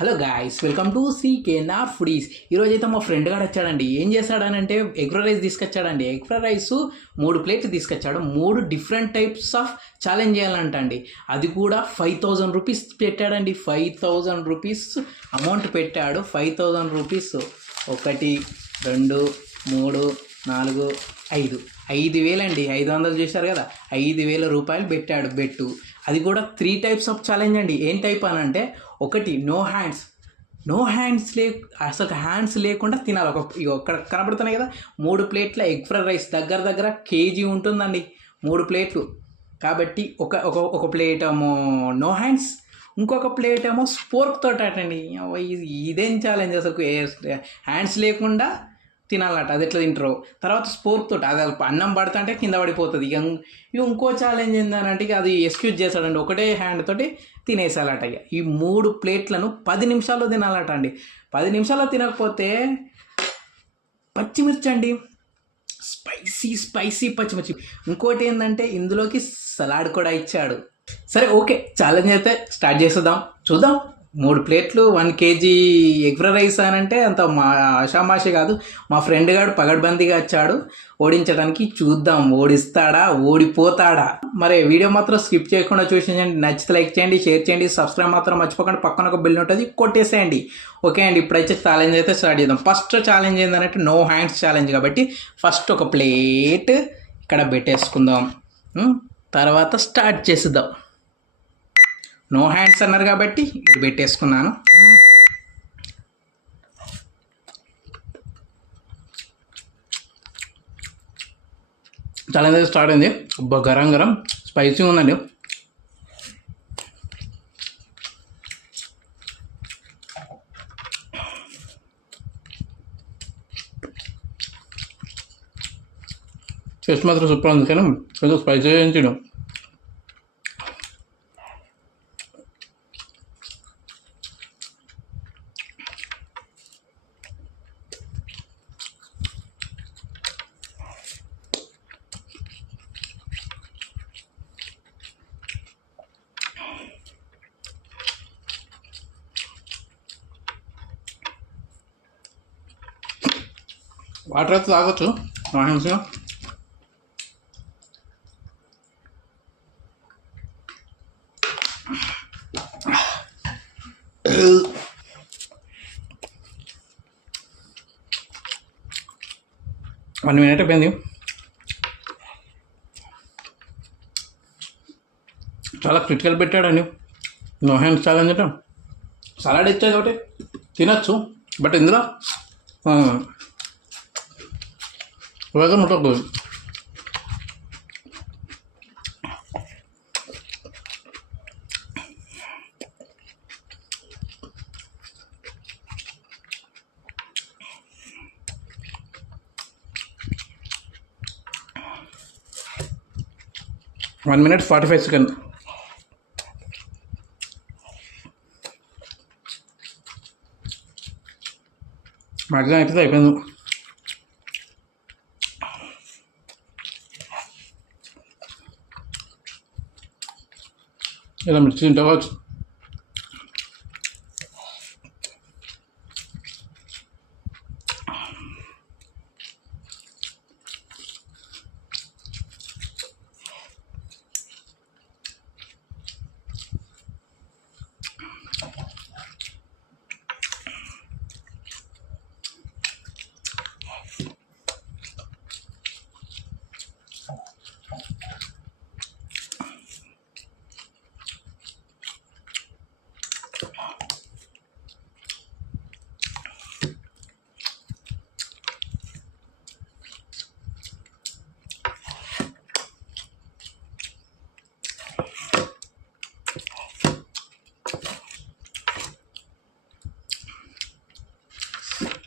Hello guys welcome to CK నా foodies ఈరోజు అయితే మా ఫ్రెండ్ గారు వచ్చాడండి. ఏం చేశాడనంటే ఎగ్ రైస్ తీసుకొచ్చాడండి. ఎగ్ రైస్ మూడు ప్లేట్లు తీసుకొచ్చాడు. మూడు డిఫరెంట్ టైప్స్ ఆఫ్ ఛాలెంజ్ చేయాలంట అండి అది కూడా ఫైవ్ థౌజండ్ రూపీస్ పెట్టాడండి. ఫైవ్ థౌజండ్ రూపీస్ అమౌంట్ పెట్టాడు. ఫైవ్ థౌజండ్ రూపీస్ ఒకటి రెండు మూడు నాలుగు ఐదు. ఐదు వేలండి. ఐదు వందలు చేశారు కదా? ఐదు వేల రూపాయలు పెట్టాడు బెట్టు. అది కూడా త్రీ టైప్స్ ఆఫ్ ఛాలెంజ్ అండి. ఏం టైప్ అని అంటే ఒకటి నో హ్యాండ్స్ నో హ్యాండ్స్ లే అసలు హ్యాండ్స్ లేకుండా తినాలి. ఒక ఇగో ఇక్కడ కనబడుతున్నాయి కదా మూడు ప్లేట్ల ఎగ్ ఫ్రైడ్ రైస్. దగ్గర దగ్గర కేజీ ఉంటుందండి మూడు ప్లేట్లు. కాబట్టి ఒక ఒక ఒక ప్లేట్ ఏమో నో హ్యాండ్స్ ఇంకొక ప్లేట్ ఏమో స్పోర్క్ తోట అటండి. ఇది ఇదేం ఛాలెంజ్ అసలు హ్యాండ్స్ లేకుండా తినాలట అది ఎట్లా తింటారు. తర్వాత స్పోర్క్ తోటి అది అన్నం పడుతుంటే కింద పడిపోతుంది. ఇక ఇక ఇంకో ఛాలెంజ్ ఏంటంటే అది ఎక్స్క్యూజ్ చేస్తాడండి ఒకటే హ్యాండ్ తోటి తినేసాలట ఇక ఈ మూడు ప్లేట్లను పది నిమిషాల్లో తినాలట అండి. పది నిమిషాల్లో తినకపోతే పచ్చిమిర్చి అండి. స్పైసీ స్పైసీ పచ్చిమిర్చి. ఇంకోటి ఏంటంటే ఇందులోకి సలాడ్ కూడా ఇచ్చాడు. సరే ఓకే. ఛాలెంజ్ అయితే స్టార్ట్ చేసేద్దాం. చూద్దాం. మూడు ప్లేట్లు వన్ కేజీ ఎగ్ రైస్ అని అంటే అంత మా ఆషామాషి కాదు. మా ఫ్రెండ్ గారు పగడ్బందీగా వచ్చాడు. ఓడించడానికి చూద్దాం. ఓడిస్తాడా? ఓడిపోతాడా? మరి వీడియో మాత్రం స్కిప్ చేయకుండా చూసేయండి. నచ్చితే లైక్ చేయండి షేర్ చేయండి సబ్స్క్రైబ్ మాత్రం మర్చిపోకండి. పక్కన ఒక బిల్ ఉంటుంది. కొట్టేసేయండి. ఓకే అండి ఇప్పుడైతే ఛాలెంజ్ అయితే స్టార్ట్ చేద్దాం. ఫస్ట్ ఛాలెంజ్ ఏంటంటే నో హ్యాండ్స్ ఛాలెంజ్ కాబట్టి ఫస్ట్ ఒక ప్లేట్ ఇక్కడ పెట్టేసుకుందాం. తర్వాత స్టార్ట్ చేసిద్దాం. నో హ్యాండ్స్ అన్నారు కాబట్టి ఇది పెట్టేసుకున్నాను. చాలా స్టార్ట్ అయింది. గరం గరం. స్పైసీ ఉందండి. టేస్ట్ మాత్రం సూపర్ ఉంది కానీ కొంచెం స్పైసీ చేయించడం వాటర్ అయితే తాగొచ్చు మాహింసగా వన్ మినిట్ అయిపోయింది. చాలా క్రిటికల్ పెట్టాడండి. నో హ్యాండ్ ఛాలెంజ్ అంటే సలాడ్ ఇచ్చేది ఒకటి. తినచ్చు. బట్ ఇందులో వేగం ఉంటుంది one minute forty five second maximum అయితే అయిపోయింది ఇలా మిర్చి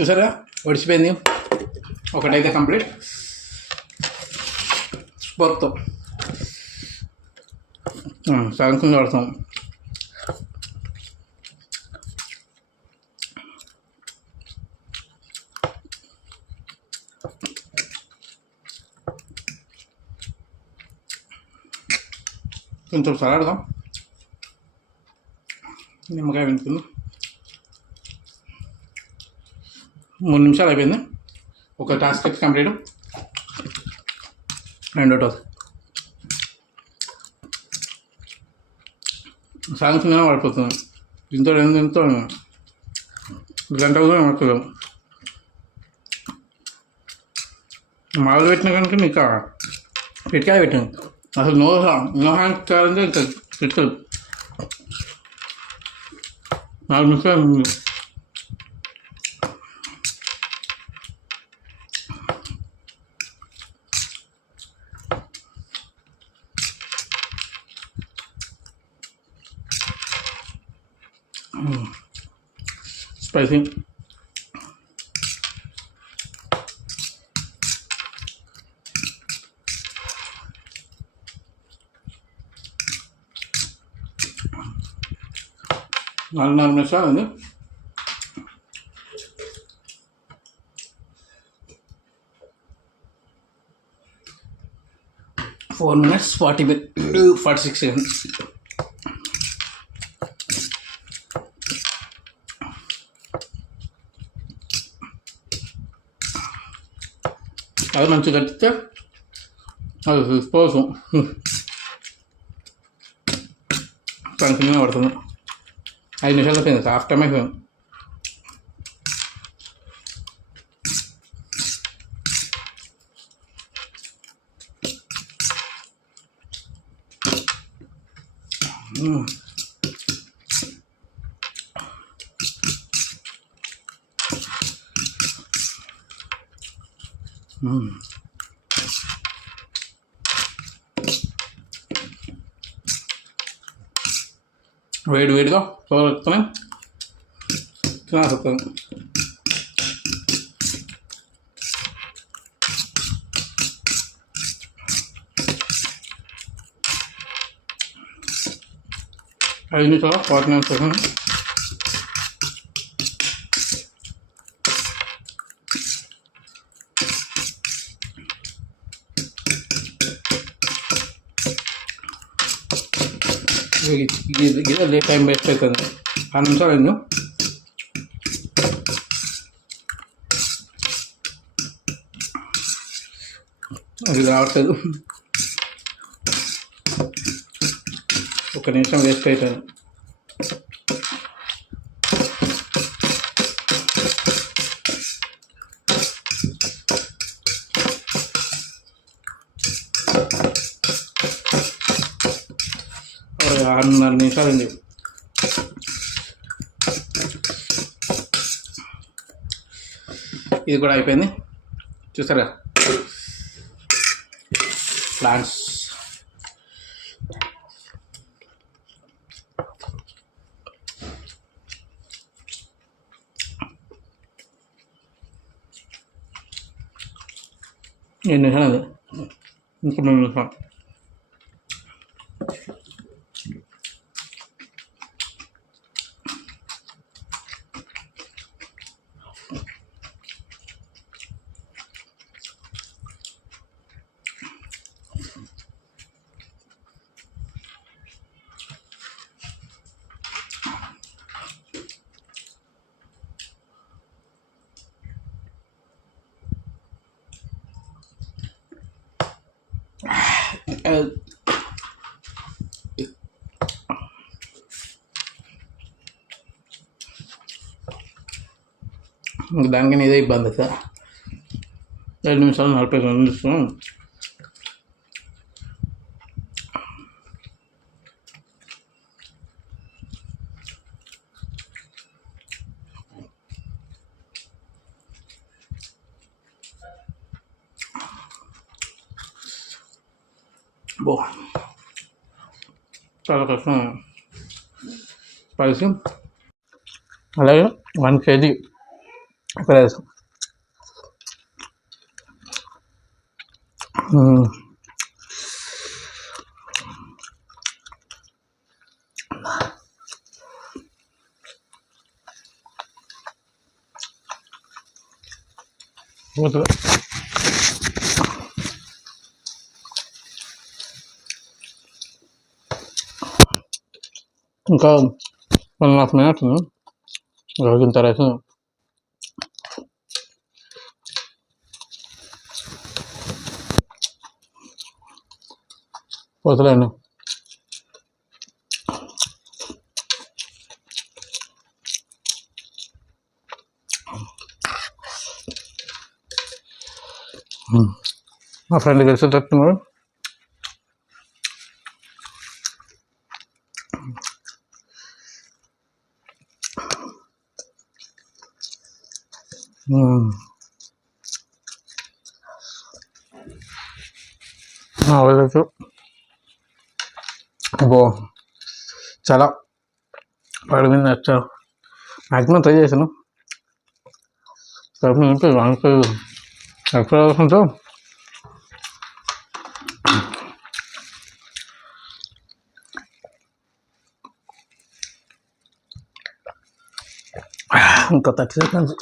చూసారా? ఒడిచిపోయింది ఒకటైతే కంప్లీట్. స్పోర్ట్తో సగం వాడతాం. కొంచెం సలాడదాం నిమ్మకాయ వెనుకుందాం మూడు నిమిషాలు అయిపోయింది. ఒక టాస్క్ అయితే కంప్లీట్ రెండో టాస్క్ సాయంత్రం పడిపోతుంది దీంతో రెండు దీంతో గంట కూడా పడుతుంది మామూలు పెట్టిన కనుక ఇంకా పిట్కాయ పెట్టాను అసలు నో నో హ్యాండ్ కావాలంటే ఇంకా పెట్టదు నాలుగు నిమిషాలు ఉంది. స్పైసీ నాలుగు నాలుగు నిమిషాలు ఉంది four minutes forty forty six seconds అది మంచిగా కట్టితే అది పోసం కంటిన్యూ పడుతుంది ఐదు నిమిషాలు అయిపోయింది హాఫ్ టైం అయిపోయింది వేడి వేడిగా తోలుతున్నాయి. తినేస్తుంది ఐదు నిమిషాలు ఫార్టీ నైన్ ఇదే టైం వేస్ట్ అవుతుంది ఆ నిమిషాలు అయింది అది రావట్లేదు. ఒక నిమిషం వేస్ట్ అవుతుంది ఆరున్నర నిమిషాలు ఉంది ఇది కూడా అయిపోయింది. చూసారా? ప్లాంట్స్ ఎన్ని నిమిషాలు ఇంకో రెండు నిమిషాలు ఇంక దానికని ఇదే ఇబ్బంది సార్ రెండు నిమిషాలు నలభై రెండు నిమిషాలు బో చాలా కష్టం స్పైసీ అలాగే వన్ కేజీ రైస్ పోతుంది ఇంకా వన్ అండ్ హాఫ్ మినిట్స్ ఉడికిన తర్వాత వదిలేండి మా ఫ్రెండ్ కలిసి చెప్తున్నాడు ఆ, వదిలేదు అబ్బో చాలా పడిపోయింది వచ్చా మ్యాక్సిమం ట్రై చేశాను కడుపు నింపి వానికి ఎక్కడ వస్తుందో ఇంకా థర్టీ సెకండ్స్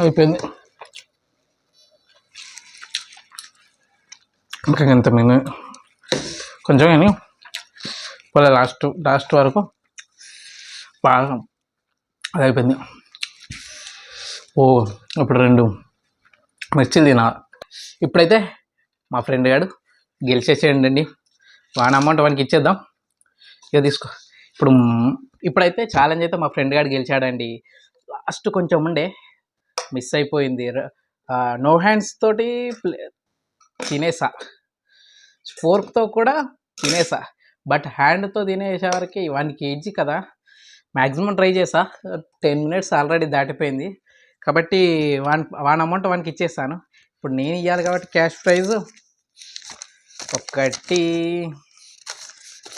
అయిపోయింది ఇంకా ఎంత మిని కొంచెం కానీ పోలే లాస్ట్ లాస్ట్ వరకు బాగా అది అయిపోయింది ఓ ఇప్పుడు రెండు మిర్చిలు తిన ఇప్పుడైతే మా ఫ్రెండ్ గాడు గెలిచేసేయండి అండి వాని అమౌంట్ వానికి ఇచ్చేద్దాం. ఇక తీసుకో. ఇప్పుడు ఇప్పుడైతే ఛాలెంజ్ అయితే మా ఫ్రెండ్ గాడు గెలిచాడండి. లాస్ట్ కొంచెం ఉండే. మిస్ అయిపోయింది. నో హ్యాండ్స్ తోటి తినేసా. ఫోర్క్తో కూడా తినేసా. బట్ హ్యాండ్తో తినేసేవరకు వన్ కేజీ కదా. మ్యాక్సిమం ట్రై చేసా. టెన్ మినిట్స్ ఆల్రెడీ దాటిపోయింది. కాబట్టి వన్ వన్ అమౌంట్ వానికి ఇచ్చేసాను. ఇప్పుడు నేను ఇవ్వాలి కాబట్టి క్యాష్ ప్రైజ్. ఒకటి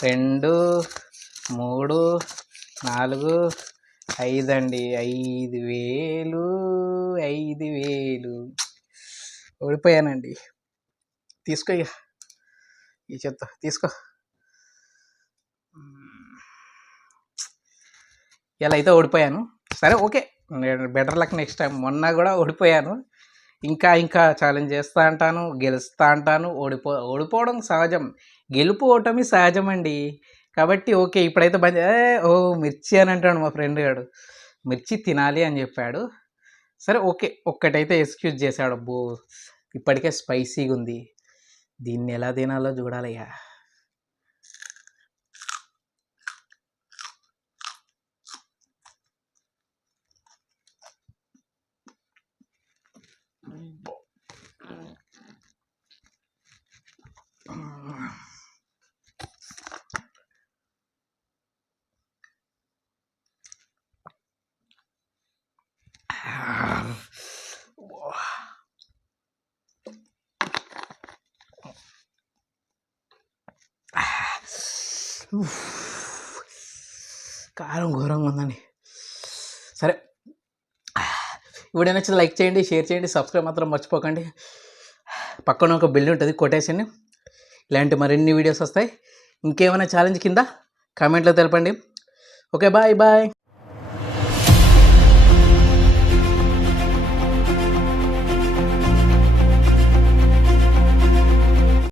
రెండు మూడు నాలుగు ఐదు అండి ఐదు వేలు ఐదు వేలు. ఓడిపోయానండి. తీసుకో ఈ చెత్త తీసుకో. ఇలా అయితే ఓడిపోయాను. సరే ఓకే. నేను బెటర్ లక్ నెక్స్ట్ టైం. మొన్న కూడా ఓడిపోయాను. ఇంకా ఇంకా ఛాలెంజ్ చేస్తూ అంటాను గెలుస్తూ అంటాను. ఓడిపో ఓడిపోవడం సహజం. గెలుపు ఓటమి సహజం అండి కాబట్టి ఓకే ఇప్పుడైతే బంద్ ఓ మిర్చి అని అంటాడు మా ఫ్రెండ్ గాడు. మిర్చి తినాలి అని చెప్పాడు. సరే ఓకే. ఒక్కటైతే ఎక్స్క్యూజ్ చేశాడు. అబ్బో ఇప్పటికే స్పైసీగా ఉంది దీన్ని ఎలా తినాలో చూడాలయ్యా. కారం ఘోరంగా ఉందండి. సరే. వీడియో నచ్చితే లైక్ చేయండి షేర్ చేయండి సబ్స్క్రైబ్ మాత్రం మర్చిపోకండి. పక్కన ఒక బిల్ ఉంటుంది కొటేషన్ ఇలాంటి మరిన్ని వీడియోస్ వస్తాయి. ఇంకేమైనా ఛాలెంజ్ కింద కామెంట్లో తెలపండి. Okay bye bye.